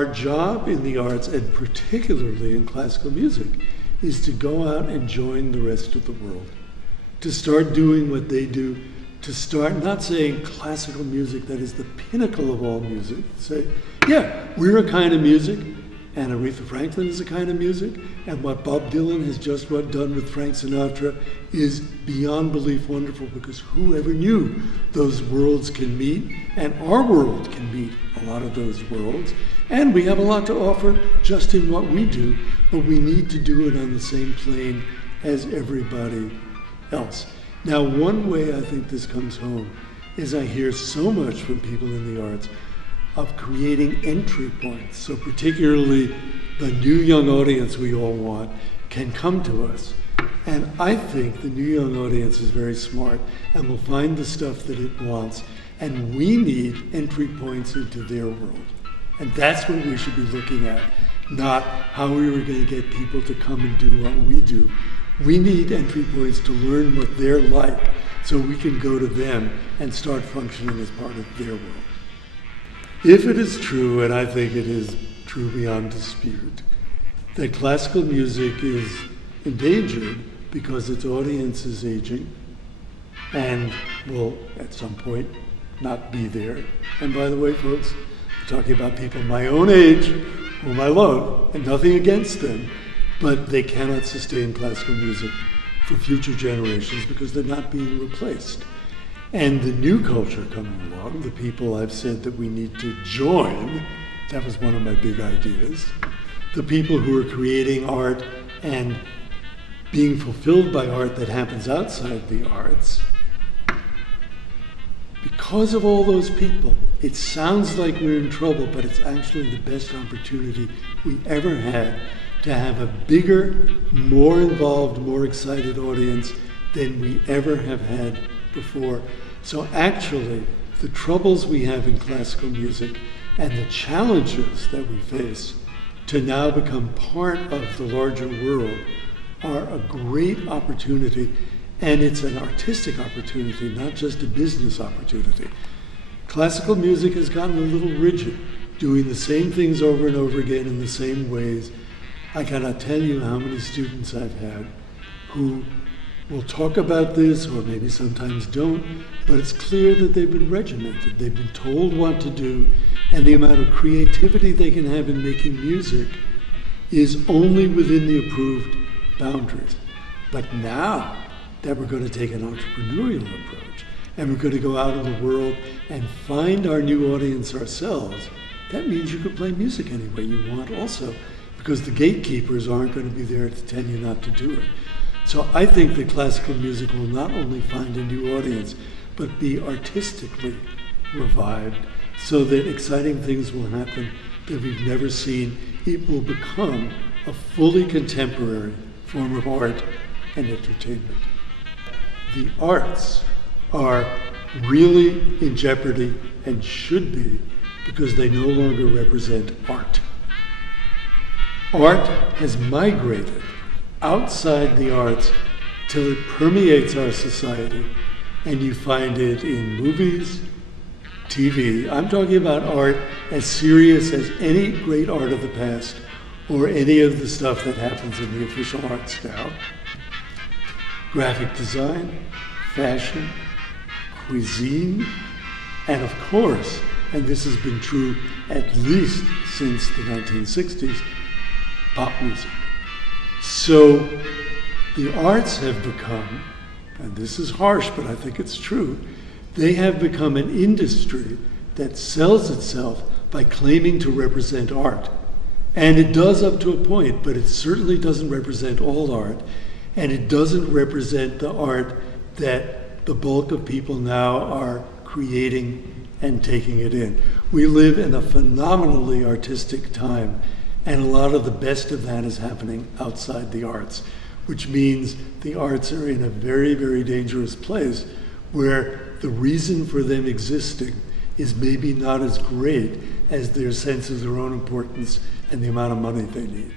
Our job in the arts, and particularly in classical music, is to go out and join the rest of the world, to start doing what they do, to start not saying classical music, that is the pinnacle of all music. Say, yeah, we're a kind of music, and Aretha Franklin is a kind of music, and what Bob Dylan has just done with Frank Sinatra is beyond belief wonderful, because whoever knew those worlds can meet, and our world can meet a lot of those worlds, and we have a lot to offer just in what we do, but we need to do it on the same plane as everybody else. Now, one way I think this comes home is I hear so much from people in the arts of creating entry points. So particularly the new young audience we all want can come to us. And I think the new young audience is very smart and will find the stuff that it wants. And we need entry points into their world. And that's what we should be looking at, not how we were going to get people to come and do what we do. We need entry points to learn what they're like so we can go to them and start functioning as part of their world. If it is true, and I think it is true beyond dispute, that classical music is endangered because its audience is aging and will at some point not be there. And by the way, folks, I'm talking about people my own age, whom I love, and nothing against them, but they cannot sustain classical music for future generations because they're not being replaced. And the new culture coming along, the people I've said that we need to join, that was one of my big ideas, the people who are creating art and being fulfilled by art that happens outside the arts, because of all those people, it sounds like we're in trouble, but it's actually the best opportunity we ever had to have a bigger, more involved, more excited audience than we ever have had before. So actually, the troubles we have in classical music and the challenges that we face to now become part of the larger world are a great opportunity, and it's an artistic opportunity, not just a business opportunity. Classical music has gotten a little rigid, doing the same things over and over again in the same ways. I cannot tell you how many students I've had who will talk about this, or maybe sometimes don't, but it's clear that they've been regimented. They've been told what to do, and the amount of creativity they can have in making music is only within the approved boundaries. But now that we're going to take an entrepreneurial approach, and we're going to go out in the world and find our new audience ourselves, that means you can play music any way you want also, because the gatekeepers aren't going to be there to tell you not to do it. So I think that classical music will not only find a new audience, but be artistically revived so that exciting things will happen that we've never seen. It will become a fully contemporary form of art and entertainment. The arts are really in jeopardy and should be, because they no longer represent art. Art has migrated outside the arts till it permeates our society, and you find it in movies, TV. I'm talking about art as serious as any great art of the past or any of the stuff that happens in the official arts now. Graphic design, fashion, cuisine, and of course, and this has been true at least since the 1960s, pop music. So the arts have become, and this is harsh, but I think it's true, they have become an industry that sells itself by claiming to represent art. And it does up to a point, but it certainly doesn't represent all art, and it doesn't represent the art that the bulk of people now are creating and taking it in. We live in a phenomenally artistic time, and a lot of the best of that is happening outside the arts, which means the arts are in a very, very dangerous place where the reason for them existing is maybe not as great as their sense of their own importance and the amount of money they need.